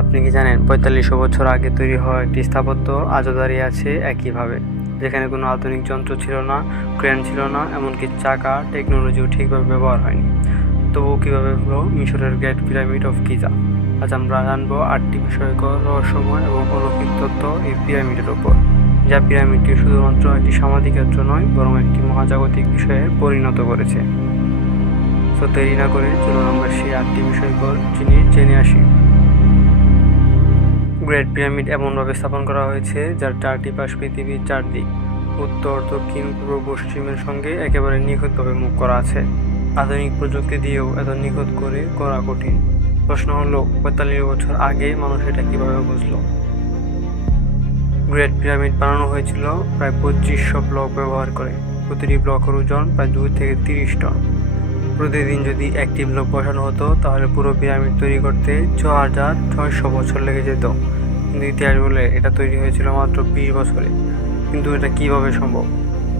আপনি কি জানেন ৪৫০০ বছর আগে তৈরি হওয়া একটি স্থাপত্য আজও দাঁড়িয়ে আছে একইভাবে, যেখানে কোনো আধুনিক যন্ত্র ছিল না, ক্রেন ছিল না, এমনকি চাকা টেকনোলজিও ঠিকভাবে ব্যবহার হয়নি। তবুও কীভাবে হলো মিশরের গ্রেট পিরামিড অফ গিজা। আজ আমরা জানবো ৮টি বিষয়কর রহস্যময় এবং অলৌকিক তথ্য এই পিরামিডের ওপর, যা পিরামিডকে শুধুমাত্র একটি সামাজিক ক্ষেত্র নয়, বরং একটি মহাজাগতিক বিষয়ে পরিণত করেছে। তো দেরি না করে চলুন আমরা সেই ৮টি বিষয়কর জিনিস জেনে আসি। গ্রেট পিরামিড এমনভাবে স্থাপন করা হয়েছে যার 4টি পাশ পৃথিবীর 4 দিক, উত্তর, দক্ষিণ, পূর্ব, পশ্চিমের সঙ্গে একেবারে নিখুঁতভাবে মুখ করা আছে। আধুনিক প্রযুক্তি দিয়েও এত নিখুঁত করে করা কঠিন। প্রশ্ন হলো, ৪৫ বছর আগে মানুষ এটা কীভাবে বুঝলো? গ্রেট পিরামিড বানানো হয়েছিল প্রায় ২৫০০ ব্লক ব্যবহার করে। প্রতিটি ব্লকের ওজন প্রায় 2 থেকে 30 টন। প্রতিদিন যদি একটি ব্লক বসানো হতো তাহলে পুরো পিরামিড তৈরি করতে ৬,৬০০ বছর লেগে যেত। কিন্তু ইতিহাস বলে এটা তৈরি হয়েছিল মাত্র ২০ বছরে। কিন্তু এটা কিভাবে সম্ভব?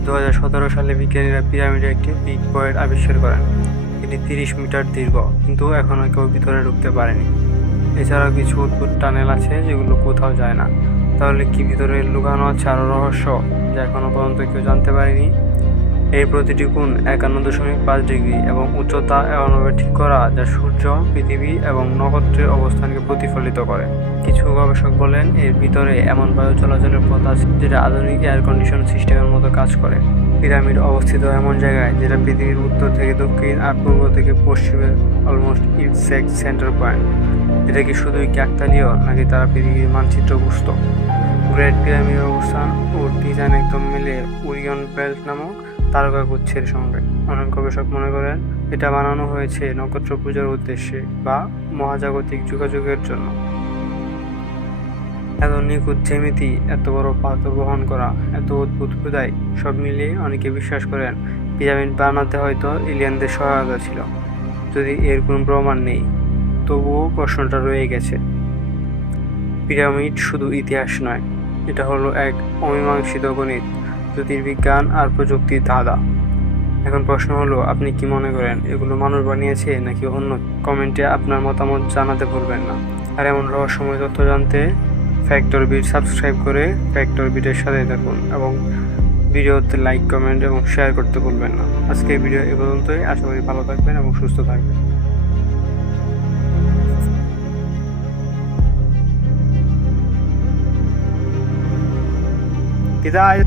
২০১৭ সালে বিজ্ঞানীরা পিরামিডের একটি বিগ পয়েন্ট আবিষ্কার করেন। এটি ৩০ মিটার দীর্ঘ, কিন্তু এখনও কেউ ভিতরে ঢুকতে পারেনি। এছাড়াও কিছু অদ্ভুত টানেল আছে যেগুলো কোথাও যায় না। তাহলে কি ভিতরে লুকানো আছে আরও রহস্য, যা এখনও পর্যন্ত কেউ জানতে পারেনি? এর প্রতিটি কোণ ৫১.৫ ডিগ্রি এবং উচ্চতা এমনভাবে ঠিক করা যা সূর্য, পৃথিবী এবং নক্ষত্রের অবস্থানকে প্রতিফলিত করে। কিছু গবেষক বলেন এর ভিতরে এমন বায়ু চলাচলের পথ আছে যেটা আধুনিক এয়ার কন্ডিশন সিস্টেমের মতো কাজ করে। পিরামিড অবস্থিত এমন জায়গায় যেটা পৃথিবীর উত্তর থেকে দক্ষিণ আর পূর্ব থেকে পশ্চিমের অলমোস্ট এক্সাক্ট সেন্টার পয়েন্ট। এটা কি শুধুই কাকতালীয়, নাকি তারা পৃথিবীর মানচিত্র বুঝত? গ্রেট পিরামিডের অবস্থান ও ডিজাইন একদম মিলে ওরিয়ন বেল্ট নামক তারকাগুচ্ছের সঙ্গে। অনেক গবেষক মনে করেন এটা বানানো হয়েছে নক্ষত্র পূজার উদ্দেশ্যে বা মহাজাগতিক যোগাযোগের জন্য। এত নিখুঁত জ্যামিতি, এত বড় পাথর বহন করা, এত অদ্ভুত খোদাই, সব মিলিয়ে অনেকে বিশ্বাস করেন পিরামিড বানাতে হয়তো এলিয়েনদের সহায়তা ছিল। যদি এর কোনো প্রমাণ নেই, তবুও প্রশ্নটা রয়ে গেছে। পিরামিড শুধু ইতিহাস নয়, এটা হলো এক অমীমাংসিত গণিত, জ্যোতির্বিজ্ঞান আর প্রযুক্তির ধাঁধা। এখন প্রশ্ন হলো, আপনি কি মনে করেন এগুলো মানুষ বানিয়েছে নাকি অন্য? কমেন্টে আপনার মতামত জানাতে ভুলবেন না। আর এমন রহস্যময় তথ্য জানতে ফ্যাক্টর বিট সাবস্ক্রাইব করে ফ্যাক্টর বিটের সাথে থাকুন এবং ভিডিওতে লাইক, কমেন্ট এবং শেয়ার করতে ভুলবেন না। আজকের ভিডিও এ পর্যন্তই। আশা করি ভালো থাকবেন এবং সুস্থ থাকবেন। বিদায়।